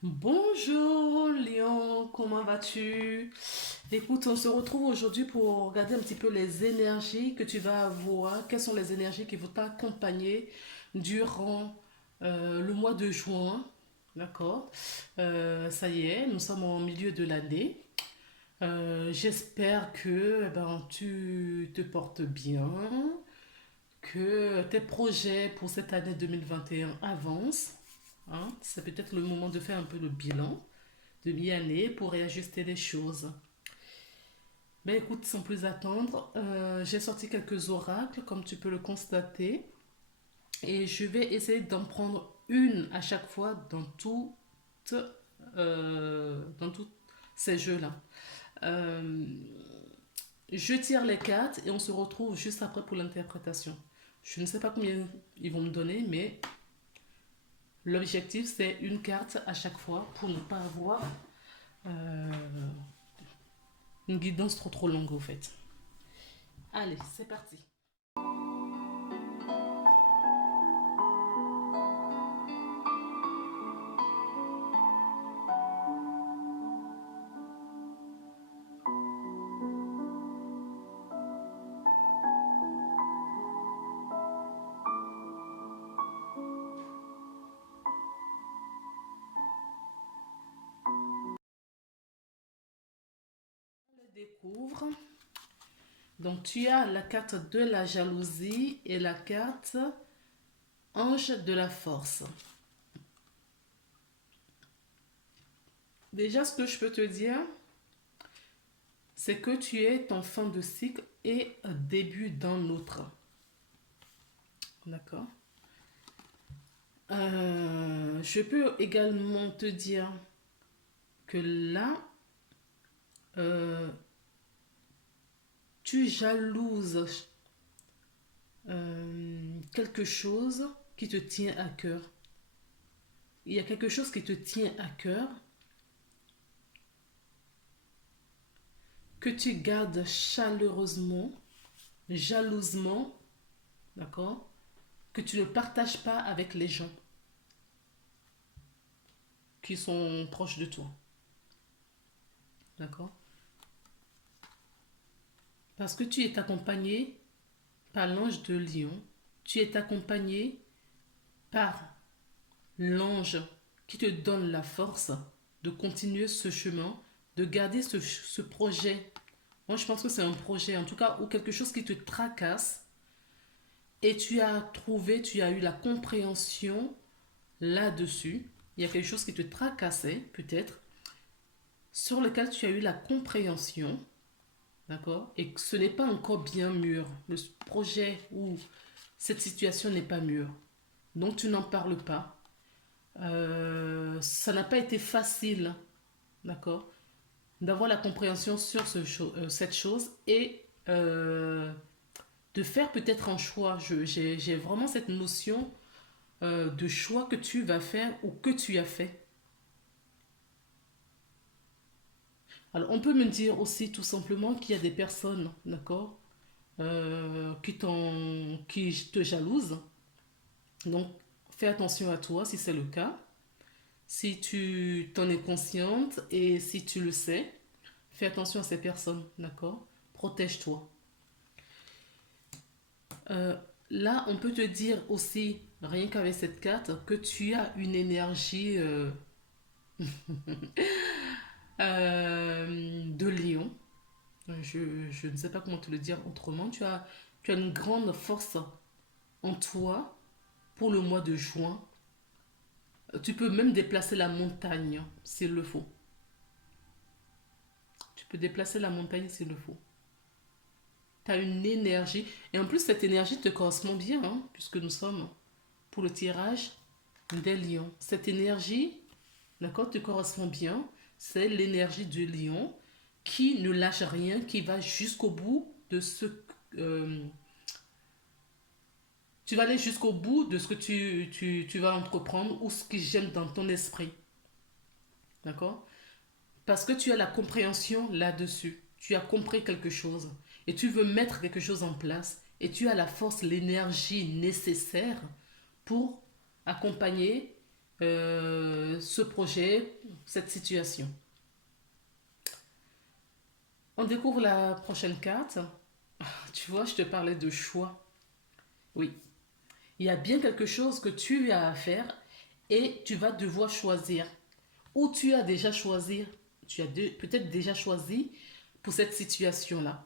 Bonjour Lyon, comment vas-tu? Écoute, on se retrouve aujourd'hui pour regarder un petit peu les énergies que tu vas avoir. Quelles sont les énergies qui vont t'accompagner durant le mois de juin? D'accord. Ça y est, nous sommes en milieu de l'année. J'espère que tu te portes bien, que tes projets pour cette année 2021 avancent. Hein. C'est peut-être le moment de faire un peu le bilan de mi-année pour réajuster les choses. Ben écoute, sans plus attendre, j'ai sorti quelques oracles, comme tu peux le constater, et je vais essayer d'en prendre une à chaque fois dans tous ces jeux-là. Euh, je tire les cartes et on se retrouve juste après pour l'interprétation. Je ne sais pas combien ils vont me donner, mais l'objectif c'est une carte à chaque fois pour ne pas avoir euh, une guidance trop longue au fait. Allez, c'est parti. On les découvre. Donc tu as la carte de la jalousie et la carte ange de la force. Déjà, ce que je peux te dire, c'est que tu es en fin de cycle et début d'un autre. D'accord. Je peux également te dire que là, euh, tu jalouses quelque chose qui te tient à cœur. Il y a quelque chose qui te tient à cœur, que tu gardes chaleureusement, jalousement, d'accord, que tu ne partages pas avec les gens qui sont proches de toi, d'accord. Parce que tu es accompagné par l'ange de Lion, tu es accompagné par l'ange qui te donne la force de continuer ce chemin, de garder ce projet. Moi, je pense que c'est un projet, en tout cas, ou quelque chose qui te tracasse. Et tu as trouvé, tu as eu la compréhension là-dessus. Il y a quelque chose qui te tracassait, peut-être, sur lequel tu as eu la compréhension, d'accord? Et que ce n'est pas encore bien mûr. Le projet ou cette situation n'est pas mûre. Donc, tu n'en parles pas. Ça n'a pas été facile, d'accord, d'avoir la compréhension sur cette chose et de faire peut-être un choix. J'ai vraiment cette notion de choix que tu vas faire ou que tu as fait. Alors, on peut me dire aussi tout simplement qu'il y a des personnes, d'accord, qui te jalousent. Donc, fais attention à toi si c'est le cas. Si tu t'en es consciente et si tu le sais, fais attention à ces personnes, d'accord? Protège-toi. Euh, Là, on peut te dire aussi, rien qu'avec cette carte, que tu as une énergie de lion. Je ne sais pas comment te le dire autrement. Tu as une grande force en toi pour le mois de juin. Tu peux même déplacer la montagne s'il le faut. Tu peux déplacer la montagne s'il le faut. Tu as une énergie. Et en plus, cette énergie te correspond bien, hein, puisque nous sommes pour le tirage des lions. Cette énergie, d'accord, te correspond bien. C'est l'énergie du lion qui ne lâche rien, qui va jusqu'au bout de ce... euh, tu vas aller jusqu'au bout de ce que tu vas entreprendre ou ce qui gêne dans ton esprit. D'accord? Parce que tu as la compréhension là-dessus. Tu as compris quelque chose et tu veux mettre quelque chose en place et tu as la force, l'énergie nécessaire pour accompagner ce projet, cette situation. On découvre la prochaine carte. Tu vois, je te parlais de choix. Oui, il y a bien quelque chose que tu as à faire et tu vas devoir choisir. Ou tu as déjà choisi, tu as peut-être déjà choisi pour cette situation-là.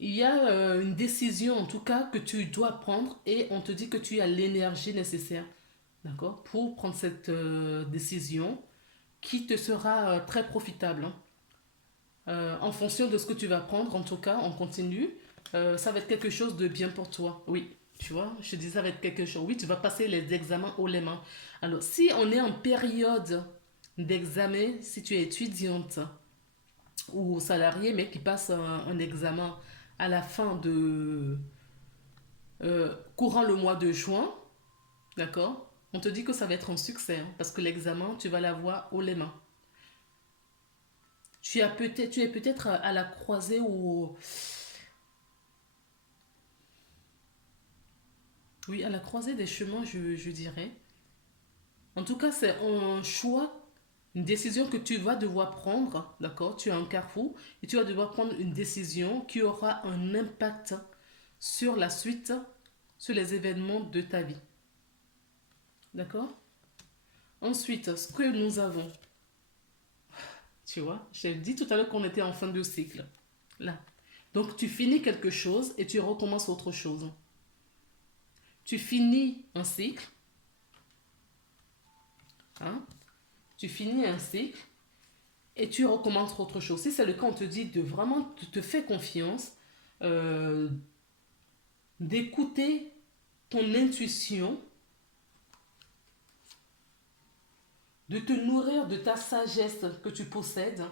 Il y a une décision en tout cas que tu dois prendre et on te dit que tu as l'énergie nécessaire, d'accord, pour prendre cette décision qui te sera très profitable, hein. En fonction de ce que tu vas prendre, en tout cas, on continue. Ça va être quelque chose de bien pour toi. Oui, tu vois, je te disais, ça va être quelque chose. Oui, tu vas passer les examens haut les mains. Alors, si on est en période d'examen, si tu es étudiante ou salarié, mais qui passe un examen à la fin de courant le mois de juin, d'accord, on te dit que ça va être un succès, hein, parce que l'examen, tu vas l'avoir haut les mains. Tu es peut-être à la croisée ou oui, à la croisée des chemins, je dirais. En tout cas, c'est un choix, une décision que tu vas devoir prendre, d'accord? Tu as un carrefour et tu vas devoir prendre une décision qui aura un impact sur la suite, sur les événements de ta vie, d'accord? Ensuite, ce que nous avons, tu vois, j'ai dit tout à l'heure qu'on était en fin de cycle, là. Donc, tu finis quelque chose et tu recommences autre chose. Tu finis un cycle, hein? Tu finis un cycle et tu recommences autre chose. Si c'est le cas, on te dit de vraiment te faire confiance, euh, d'écouter ton intuition, de te nourrir de ta sagesse que tu possèdes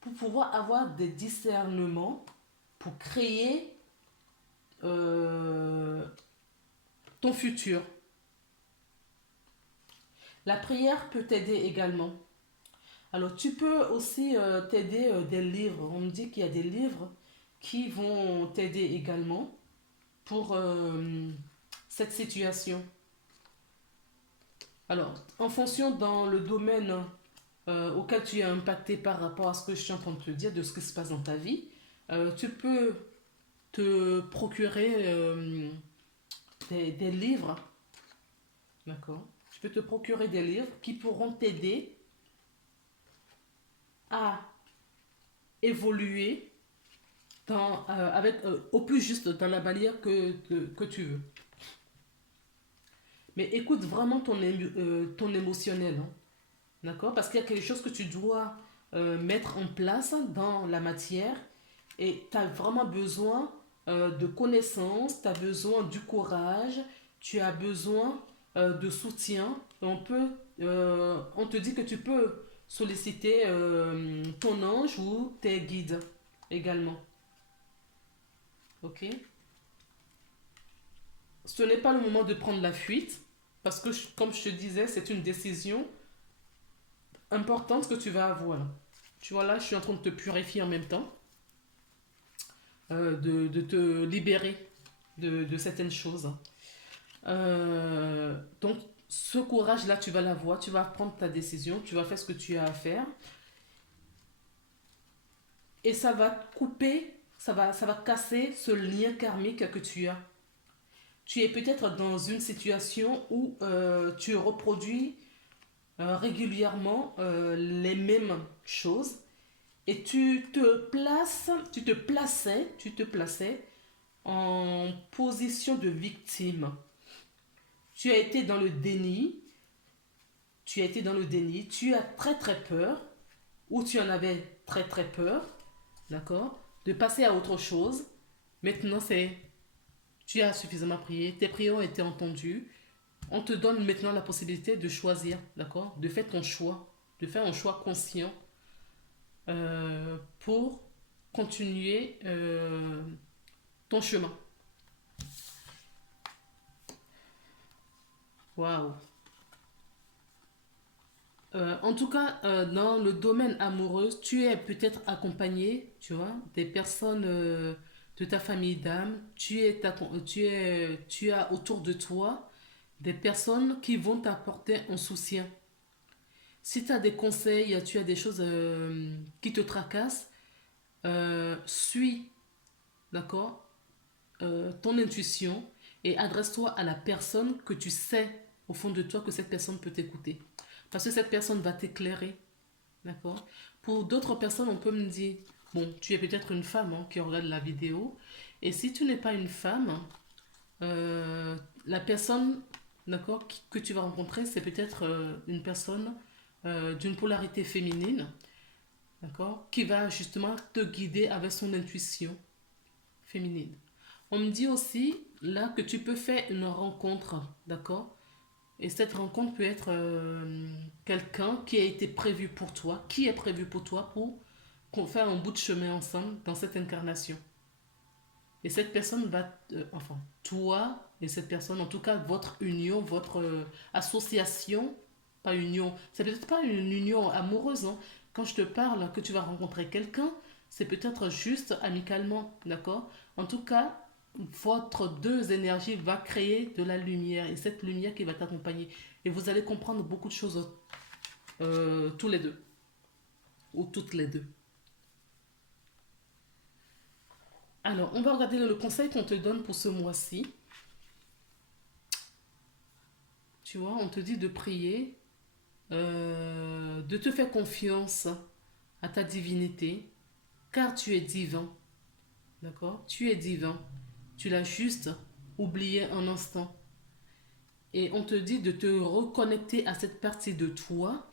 pour pouvoir avoir des discernements, pour créer euh, ton futur. La prière peut t'aider également. Alors tu peux aussi t'aider des livres. On me dit qu'il y a des livres qui vont t'aider également pour cette situation. Alors, en fonction dans le domaine auquel tu es impacté par rapport à ce que je suis en train de te dire, de ce qui se passe dans ta vie, tu peux te procurer des livres, d'accord? Tu peux te procurer des livres qui pourront t'aider à évoluer au plus juste dans la manière que tu veux. Mais écoute vraiment ton émotionnel, hein. D'accord? Parce qu'il y a quelque chose que tu dois mettre en place dans la matière et tu as vraiment besoin de connaissances, tu as besoin du courage, tu as besoin de soutien. On te dit que tu peux solliciter ton ange ou tes guides également. Ok? Ce n'est pas le moment de prendre la fuite parce que, comme je te disais, c'est une décision importante que tu vas avoir. Tu vois, là, je suis en train de te purifier en même temps, de te libérer de certaines choses. Donc, ce courage-là, tu vas l'avoir, tu vas prendre ta décision, tu vas faire ce que tu as à faire. Et ça va couper, ça va casser ce lien karmique que tu as. Tu es peut-être dans une situation où tu reproduis régulièrement les mêmes choses et tu te plaçais en position de victime. Tu as été dans le déni, tu as très très peur, ou tu en avais très très peur, d'accord, de passer à autre chose. Maintenant, tu as suffisamment prié, tes prières ont été entendues. On te donne maintenant la possibilité de choisir, d'accord, de faire ton choix, de faire un choix conscient pour continuer ton chemin. Waouh! En tout cas, dans le domaine amoureux, tu es peut-être accompagné, tu vois, des personnes de ta famille d'âme, tu as autour de toi des personnes qui vont t'apporter un soutien. Si tu as des conseils, tu as des choses qui te tracassent, suis, d'accord, ton intuition et adresse-toi à la personne que tu sais au fond de toi que cette personne peut t'écouter. Parce que cette personne va t'éclairer, d'accord. Pour d'autres personnes, on peut me dire, bon, tu es peut-être une femme hein, qui regarde la vidéo, et si tu n'es pas une femme, la personne, d'accord, que tu vas rencontrer, c'est peut-être une personne d'une polarité féminine, d'accord, qui va justement te guider avec son intuition féminine. On me dit aussi là que tu peux faire une rencontre, d'accord? Et cette rencontre peut être quelqu'un qui a été prévu pour toi, qui est prévu pour toi pour qu'on fasse un bout de chemin ensemble dans cette incarnation. Et cette personne va, enfin, toi et cette personne, en tout cas votre union, votre association, pas union, c'est peut-être pas une union amoureuse, hein. Quand je te parle que tu vas rencontrer quelqu'un, c'est peut-être juste amicalement, d'accord? En tout cas, votre deux énergies va créer de la lumière et cette lumière qui va t'accompagner. Et vous allez comprendre beaucoup de choses tous les deux, ou toutes les deux. Alors, on va regarder le conseil qu'on te donne pour ce mois-ci. Tu vois, on te dit de prier, de te faire confiance à ta divinité, car tu es divin. D'accord? Tu es divin. Tu l'as juste oublié un instant. Et on te dit de te reconnecter à cette partie de toi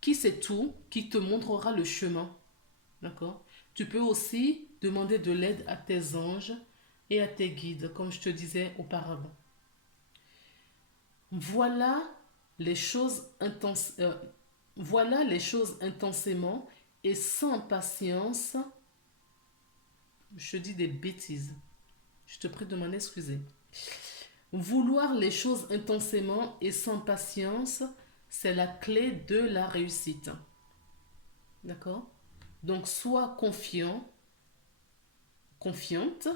qui sait tout, qui te montrera le chemin. D'accord? Tu peux aussi demander de l'aide à tes anges et à tes guides, comme je te disais auparavant. Voilà les choses voilà les choses intensément et sans patience. Je dis des bêtises. Je te prie de m'en excuser. Vouloir les choses intensément et sans patience, c'est la clé de la réussite. D'accord? Donc, sois confiant, confiante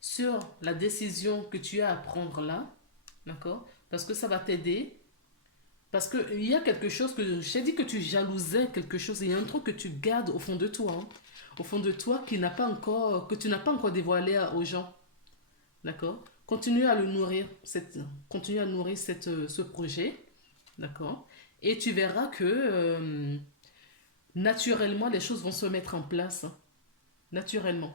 sur la décision que tu as à prendre là. D'accord? Parce que ça va t'aider. Parce qu'il y a quelque chose que j'ai dit que tu jalousais quelque chose. Il y a un truc que tu gardes au fond de toi. Hein. Au fond de toi qui n'a pas encore, que tu n'as pas encore dévoilé aux gens. D'accord? Continue à le nourrir, continue à nourrir ce projet. D'accord? Et tu verras que naturellement, les choses vont se mettre en place. Hein. Naturellement.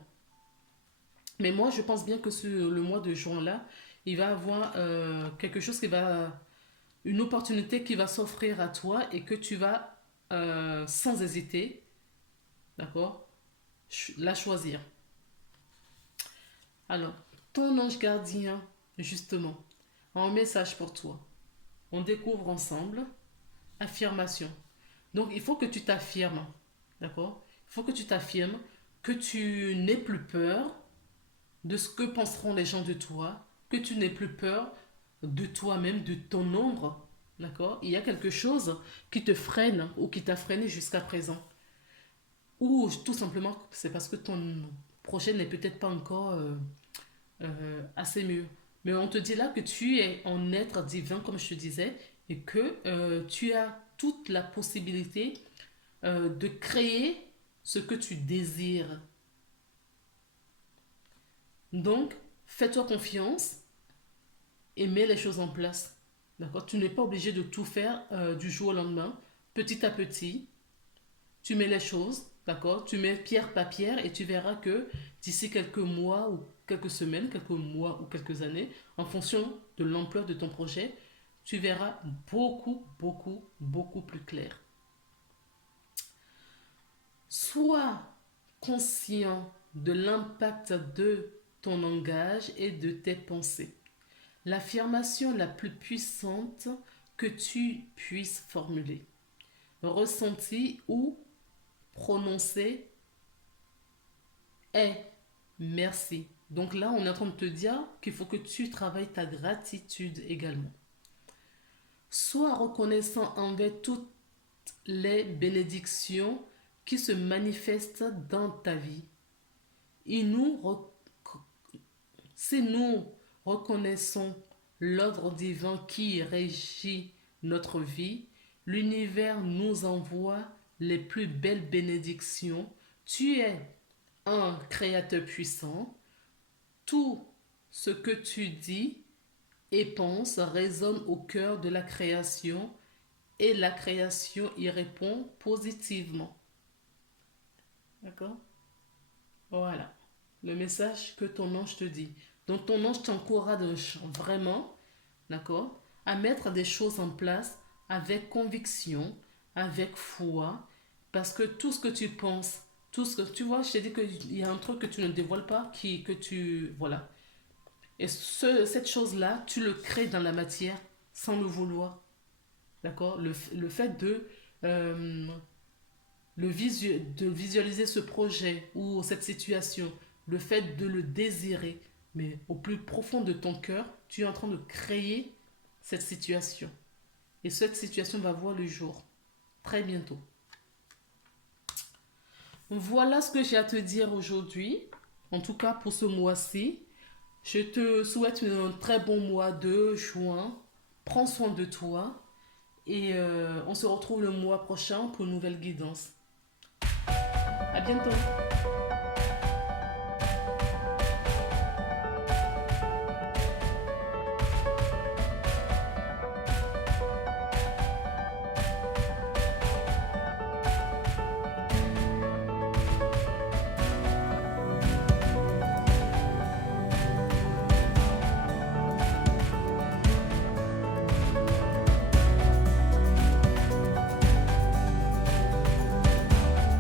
Mais moi, je pense bien que sur le mois de juin là, il va y avoir quelque chose qui va, une opportunité qui va s'offrir à toi et que tu vas, sans hésiter, d'accord, la choisir. Alors, ton ange gardien, justement, a un message pour toi. On découvre ensemble. Affirmation. Donc, il faut que tu t'affirmes. D'accord? Il faut que tu t'affirmes que tu n'aies plus peur de ce que penseront les gens de toi, que tu n'aies plus peur de toi-même, de ton ombre. D'accord? Il y a quelque chose qui te freine ou qui t'a freiné jusqu'à présent. Ou tout simplement, c'est parce que ton projet n'est peut-être pas encore assez mûr. Mais on te dit là que tu es un être divin, comme je te disais, et que tu as toute la possibilité de créer ce que tu désires. Donc, fais-toi confiance et mets les choses en place. D'accord? Tu n'es pas obligé de tout faire du jour au lendemain. Petit à petit, tu mets les choses, d'accord? Tu mets pierre par pierre et tu verras que d'ici quelques mois ou quelques semaines, quelques mois ou quelques années, en fonction de l'ampleur de ton projet, tu verras beaucoup, beaucoup, beaucoup plus clair. Sois conscient de l'impact de ton langage et de tes pensées. L'affirmation la plus puissante que tu puisses formuler, ressentie ou prononcer est merci. Donc là, on est en train de te dire qu'il faut que tu travailles ta gratitude également. Sois reconnaissant envers toutes les bénédictions qui se manifestent dans ta vie. Il nous Si nous reconnaissons l'ordre divin qui régit notre vie, l'univers nous envoie les plus belles bénédictions. Tu es un créateur puissant. Tout ce que tu dis et penses résonne au cœur de la création et la création y répond positivement. D'accord? Voilà. Le message que ton ange te dit. Donc ton ange t'encourage vraiment, d'accord, à mettre des choses en place avec conviction, avec foi, parce que tout ce que tu penses, tout ce que tu vois, je t'ai dit qu'il y a un truc que tu ne dévoiles pas, que tu, voilà. Et cette chose-là, tu le crées dans la matière sans le vouloir, d'accord. Le fait euh, de visualiser ce projet ou cette situation, le fait de le désirer, mais au plus profond de ton cœur, tu es en train de créer cette situation. Et cette situation va voir le jour très bientôt. Voilà ce que j'ai à te dire aujourd'hui, en tout cas pour ce mois-ci. Je te souhaite un très bon mois de juin. Prends soin de toi et on se retrouve le mois prochain pour une nouvelle guidance. À bientôt.